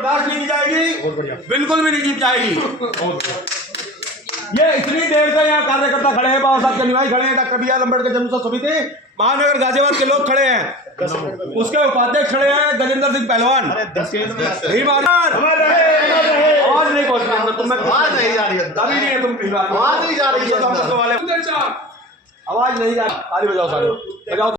बर्दाश्त नहीं की जाएगी, बिल्कुल भी नहीं की जाएगी। ये इतनी देर से यहाँ कार्यकर्ता खड़े हैं, बाबा साहब के अनुयायी खड़े हैं, डॉक्टर बी आर अम्बेडकर जन्मोत्सव समिति महानगर गाजियाबाद के लोग खड़े हैं, उसके उपाध्यक्ष खड़े हैं गजेंद्र सिंह पहलवान। आवाज नहीं पहुंच रही, तुम आवाज नहीं जा रही है, अभी नहीं है, तुम आवाज नहीं जा रही है, आवाज नहीं जा रही, ताली बजाओ सारे बजाओ।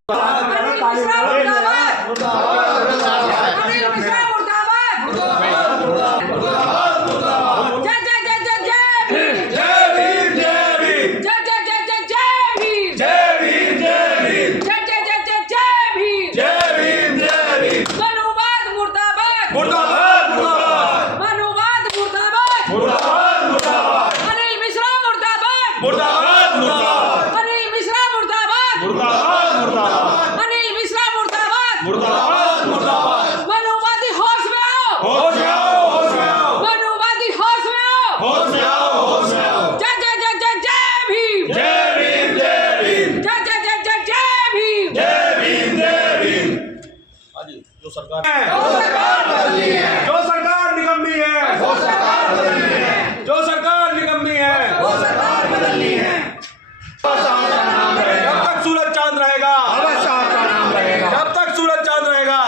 जो सरकार निकम्मी है, जो सरकार निकम्मी है, जब तक सूरज चांद रहेगा, जब तक सूरज चांद रहेगा,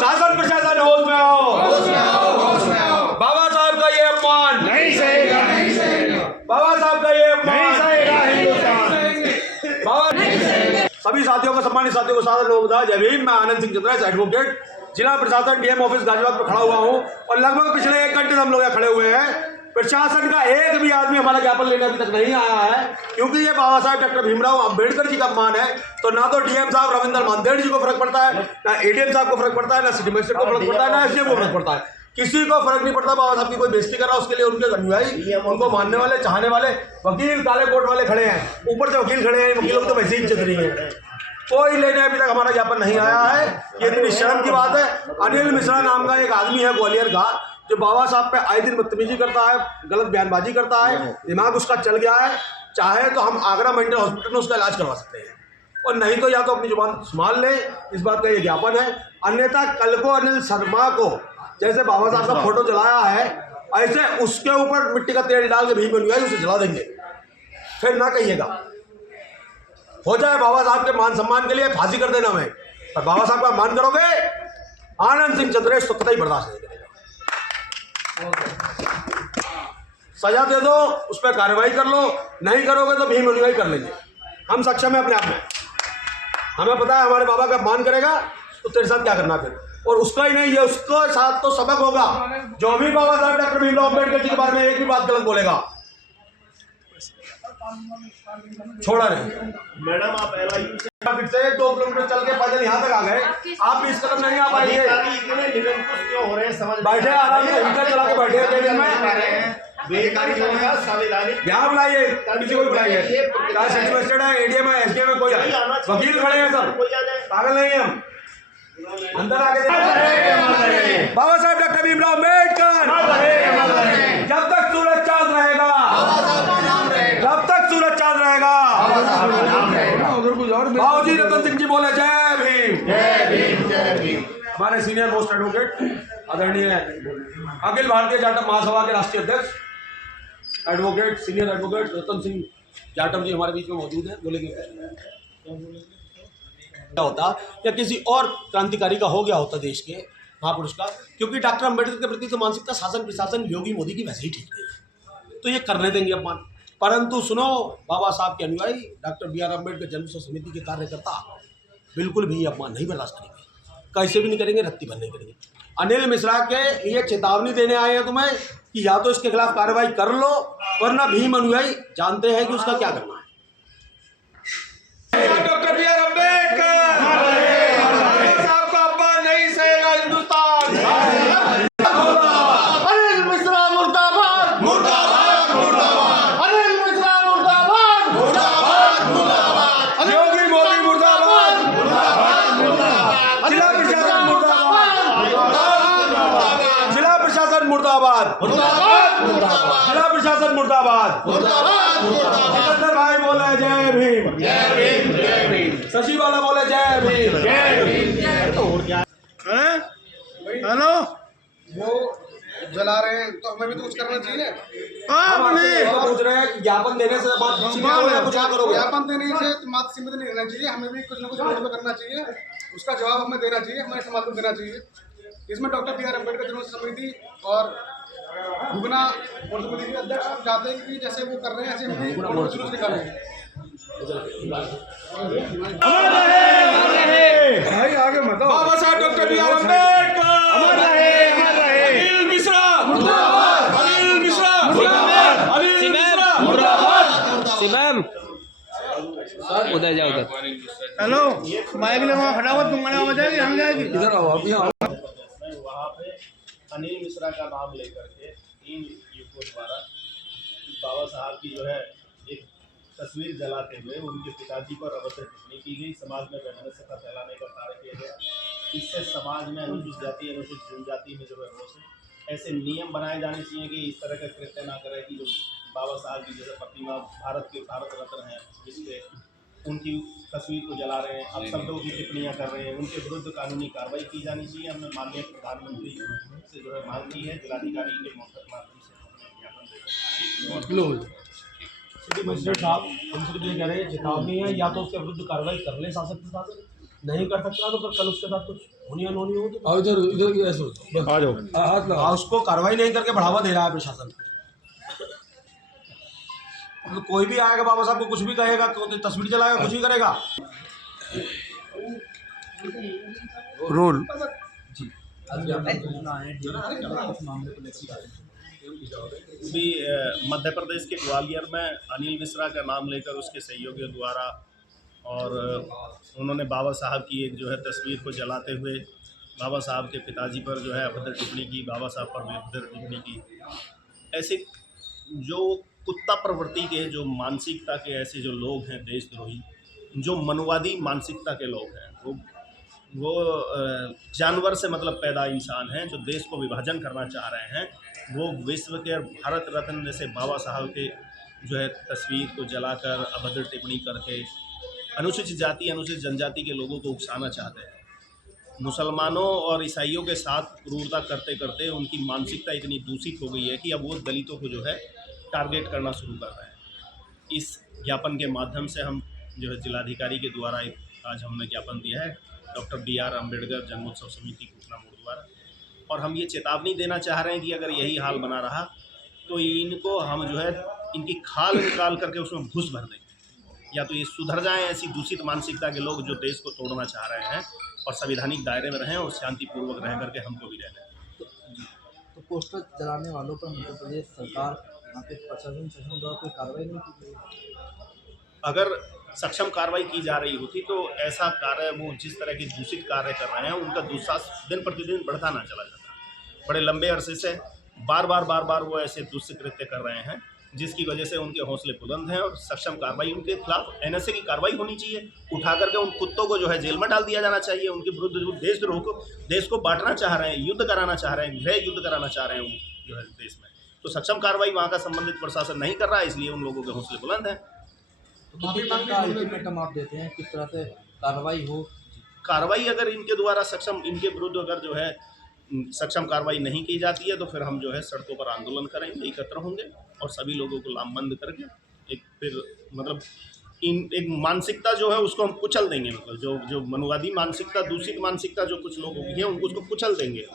शासन प्रशासन होश में आओ, बाबा साहब का ये अपमान नहीं सहेगा, बाबा साहब का ये अपमान सभी साथियों को, सम्मानित साथियों को सादर नमस्कार। जय भीम। मैं आनंद सिंह चतुरा, एडवोकेट, जिला प्रशासन डीएम ऑफिस गाजियाबाद पर खड़ा हुआ हूं और लगभग पिछले 1 घंटे से हम लोग यहाँ खड़े हुए हैं। प्रशासन का एक भी आदमी हमारा ज्ञापन लेने अभी तक नहीं आया है, क्योंकि ये बाबा साहब डॉक्टर भीमराव अंबेडकर जी का अपमान है। तो ना तो डीएम साहब रविंद्र मानदेड़ जी को फर्क पड़ता है, ना एडीएम साहब को फर्क पड़ता है, ना सिटी मजिस्ट्रेट को फर्क पड़ता है, ना एसडीएम को फर्क पड़ता है, किसी को फर्क नहीं पड़ता। बाबा साहब की कोई बेइज्जती कर रहा है, उसके लिए उनके अनुयायी, उनको मानने वाले, चाहने वाले वकील, काले कोट वाले खड़े हैं, ऊपर से वकील खड़े हैं, वकीलों को तो वैसे ही इज्जत नहीं है। कोई लेने अभी तक हमारा ज्ञापन नहीं आया है, ये इतनी शर्म की बात है। अनिल मिश्रा नाम का एक आदमी है ग्वालियर का, जो बाबा साहब पे आए दिन बदतमीजी करता है, गलत बयानबाजी करता है, दिमाग उसका चल गया है। चाहे तो हम आगरा मेंटल हॉस्पिटल में उसका इलाज करवा सकते हैं, और नहीं तो या तो अपनी जुबान संभाल ले, इस बात का ये ज्ञापन है। अन्यथा कल को अनिल शर्मा को जैसे बाबा साहब का फोटो जलाया है, ऐसे उसके ऊपर मिट्टी का तेल डाल के भीम अनुयायी उसे जला देंगे। फिर ना कहिएगा, हो जाए बाबा साहब के मान सम्मान के लिए फांसी कर देना मैं, पर बाबा साहब का मान करोगे, आनंद सिंह चतुरेश तो कतई बर्दाश्त नहीं करेगा। सजा दे दो, उस पर कार्रवाई कर लो, नहीं करोगे तो भीम अनुयायी कर लेंगे। हम सक्षम है अपने आप में, हमें पता है हमारे बाबा का मान करेगा तो तेरे साथ क्या करना फिर। और उसका ही नहीं, ये उसके साथ तो सबक होगा। जो भी बाबा साहब डॉक्टर भीमराव अम्बेडकर जी के बारे में एक भी बात गलत बोलेगा, छोड़ा नहीं। मैडम आप फिर से 2 किलोमीटर चल के पैदल यहाँ तक आ गए, आप भी इस कदम नहीं आ पाएंगे। इतने निरंकुश क्यों हो रहे हैं, समझ बैठे आराम से, हीटर चला के बैठे हैं केबिन में। यहाँ बुलाइए, किसी को बुलाइए, चाहे सिटी मजिस्ट्रेट है, एडीएम है, एसडीएम है, कोई वकील खड़े हैं, सब पागल नहीं हम। अंदर आके बाबा साहब डॉक्टर भीमराव अम्बेडकर, जब तक सूरज चांद रहेगा, जब तक सूरज चांद रहेगा। बाबूजी रतन सिंह जी बोले जय भीम, जय भीम, जय भीम। हमारे सीनियर मोस्ट एडवोकेट आदरणीय अखिल भारतीय जाटव महासभा के राष्ट्रीय अध्यक्ष advocate, senior advocate Ratan Singh Jatav जी हमारे बीच में मौजूद हैं। बोलेंगे क्या होता या किसी और क्रांतिकारी का हो गया होता देश के महापुरुष का, क्योंकि डॉक्टर अम्बेडकर के प्रति तो मानसिकता शासन प्रशासन योगी मोदी की वैसे ही ठीक नहीं है, तो ये करने देंगे अपमान। परंतु सुनो, बाबा साहब के अनुयायी, डॉक्टर बी आर अम्बेडकर जन्मोत्सव समिति के कार्यकर्ता बिल्कुल भी अपमान नहीं बर्दाश्त करेंगे, कैसे भी नहीं करेंगे, रत्ती भर नहीं करेंगे। अनिल मिश्रा के लिए चेतावनी देने आए हैं तुम्हें कि या तो इसके खिलाफ कार्रवाई कर लो, वरना भीम अनुयायी जानते हैं कि उसका क्या करना है। डॉक्टर बी आर अम्बेडकर साहब का अपमान नहीं सहेगा हिंदुस्तान। अनिल मिश्रा मुर्दाबाद, मुर्दाबाद, मुर्दाबाद। अनिल मिश्रा मुर्दाबाद, मुर्दाबाद, मुर्दाबाद। योगी मोदी मुर्दाबाद, मुर्दाबाद, मुर्दाबाद। जिला प्रशासन मुर्दाबाद, जिला प्रशासन मुर्दाबाद, जिला प्रशासन मुर्दाबाद, सिकंदर भाई बोले जय भीम, जय भीम, जय भीम। शशि वाला बोले जय भीम, जय भीम। हेलो वो जला रहे हैं तो हमें भी तो कुछ करना चाहिए। पूछ रहे हैं ज्ञापन देने से बात कुछ नहीं होगा, कुछ क्या करोगे? ज्ञापन देने से मात्र सीमित नहीं रहना चाहिए, हमें भी कुछ ना कुछ रोड पे करना चाहिए, उसका जवाब हमें देना चाहिए, हमें समाज को देना चाहिए। इसमें डॉक्टर BR अम्बेडकर जन समिति और भुगना और समिति के अध्यक्ष हम चाहते हैं कि जैसे वो कर रहे हैं ऐसे हम भी जुलूस निकालेंगे। भाई आगे मत आओ। बाबा साहब डॉक्टर BR अम्बेडकर अमर रहे, अमर रहे। अनिल मिश्रा मुर्दाबाद, अनिल मिश्रा मुर्दाबाद, अनिल मिश्रा मुर्दाबाद। सिमम उधर जाओ उधर। हेलो माइक ले वहाँ फटाफट तुंगने आवाज आएगी, हम जाएगी। इधर आओ अभी आओ। मैं वहाँ पे अनिल मिश्रा का नाम लेकर के 3 युवकों द्वारा बाबा साहब की जो है एक तस्वीर जलाते हुए उनके पिताजी पर अभद्र टिप्पणी की गई, समाज में वैमनस्यता फैलाने का कार्य किया गया। इससे समाज में अनुसूचित जाति अनुसूचित जनजाति में जो है रोष है। ऐसे नियम बनाए जाने चाहिए कि इस तरह का कृत्य ना करें कि जो बाबा साहब की जैसे प्रतिमा भारत रत्न है जिसपे उनकी तस्वीर को जला रहे हैं, अब शब्दों की टिप्पणियां कर रहे हैं, उनके विरुद्ध कानूनी कार्रवाई की जानी चाहिए। हमने माननीय प्रधानमंत्री से जो है मांग की है, जिलाधिकारी के माध्यम से हमने ज्ञापन दे सिटी मजिस्ट्रेट साहब हमसे तो ये कह रहे हैं चेतावनी है, या तो उसके विरुद्ध कार्रवाई कर ले शासन प्रशासन, नहीं कर सकता तो फिर कल उसके साथ कुछ होनी अनहोनी हो तो इधर इधर ऐसे आ जाओ। हाथ लगा। उसको कार्रवाई नहीं करके बढ़ावा दे रहा है प्रशासन। तो कोई भी आएगा बाबा साहब को कुछ भी कहेगा, तो तस्वीर जलाएगा, कुछ भी करेगा। रोल भी मध्य प्रदेश के ग्वालियर में अनिल मिश्रा का नाम लेकर उसके सहयोगियों द्वारा और उन्होंने बाबा साहब की एक जो है तस्वीर को जलाते हुए बाबा साहब के पिताजी पर जो है अभद्र टिप्पणी की, बाबा साहब पर अभद्र टिप्पणी की। ऐसे जो कुत्ता प्रवृत्ति के जो मानसिकता के ऐसे जो लोग हैं देशद्रोही, जो मनुवादी मानसिकता के लोग हैं, वो जानवर से मतलब पैदा इंसान हैं जो देश को विभाजन करना चाह रहे हैं। वो विश्व के भारत रत्न जैसे बाबा साहब के जो है तस्वीर को जलाकर अभद्र टिप्पणी करके अनुसूचित जाति अनुसूचित जनजाति के लोगों को उकसाना चाहते हैं। मुसलमानों और ईसाइयों के साथ क्रूरता करते करते उनकी मानसिकता इतनी दूषित हो गई है कि अब वो दलितों को जो है टारगेट करना शुरू कर रहे हैं। इस ज्ञापन के माध्यम से हम जो है जिलाधिकारी के द्वारा आज हमने ज्ञापन दिया है डॉक्टर BR अम्बेडकर जन्मोत्सव समिति घोषणा मोड़ द्वारा, और हम ये चेतावनी देना चाह रहे हैं कि अगर यही हाल बना रहा तो इनको हम जो है इनकी खाल निकाल करके उसमें घुस भर देंगे, या तो ये सुधर जाएं ऐसी दूषित मानसिकता के लोग जो देश को तोड़ना चाह रहे हैं और संवैधानिक दायरे में रहें और शांतिपूर्वक रह करके हमको भी रहना है। तो पोस्टर जलाने वालों पर मध्य प्रदेश सरकार यहाँ पे प्रशासन द्वारा कोई कार्रवाई नहीं की गई? अगर सक्षम कार्रवाई की जा रही होती तो ऐसा कार्य वो जिस तरह के दूषित कार्य कर रहे हैं उनका दुस्साहस दिन प्रतिदिन बढ़ता ना चला जाता। बड़े लंबे अरसे से बार बार वो ऐसे दुष्कृत्य कर रहे हैं जिसकी वजह से उनके हौसले बुलंद हैं और सक्षम कार्रवाई उनके खिलाफ NSA की कार्रवाई होनी चाहिए। उठा करके उन कुत्तों को जो है जेल में डाल दिया जाना चाहिए। उनके विरुद्ध जो देशद्रोह को देश को बांटना चाह रहे हैं, युद्ध कराना चाह रहे हैं, गृह युद्ध कराना चाह रहे हैं वो जो है देश में, तो सक्षम कार्रवाई वहाँ का संबंधित प्रशासन नहीं कर रहा है, इसलिए उन लोगों के हौसले बुलंद हैं। तो किस तरह का अल्टीमेटम आप देते हैं, किस तरह से कार्रवाई हो? कार्रवाई अगर इनके द्वारा सक्षम इनके विरुद्ध अगर जो है सक्षम कार्रवाई नहीं की जाती है तो फिर हम जो है सड़कों पर आंदोलन करेंगे, एकत्र होंगे और सभी लोगों को लामबंद करके एक फिर मतलब एक मानसिकता जो है उसको हम कुचल देंगे। मतलब जो मनुवादी मानसिकता दूषित मानसिकता जो कुछ लोगों की है उनको उसको कुचल देंगे।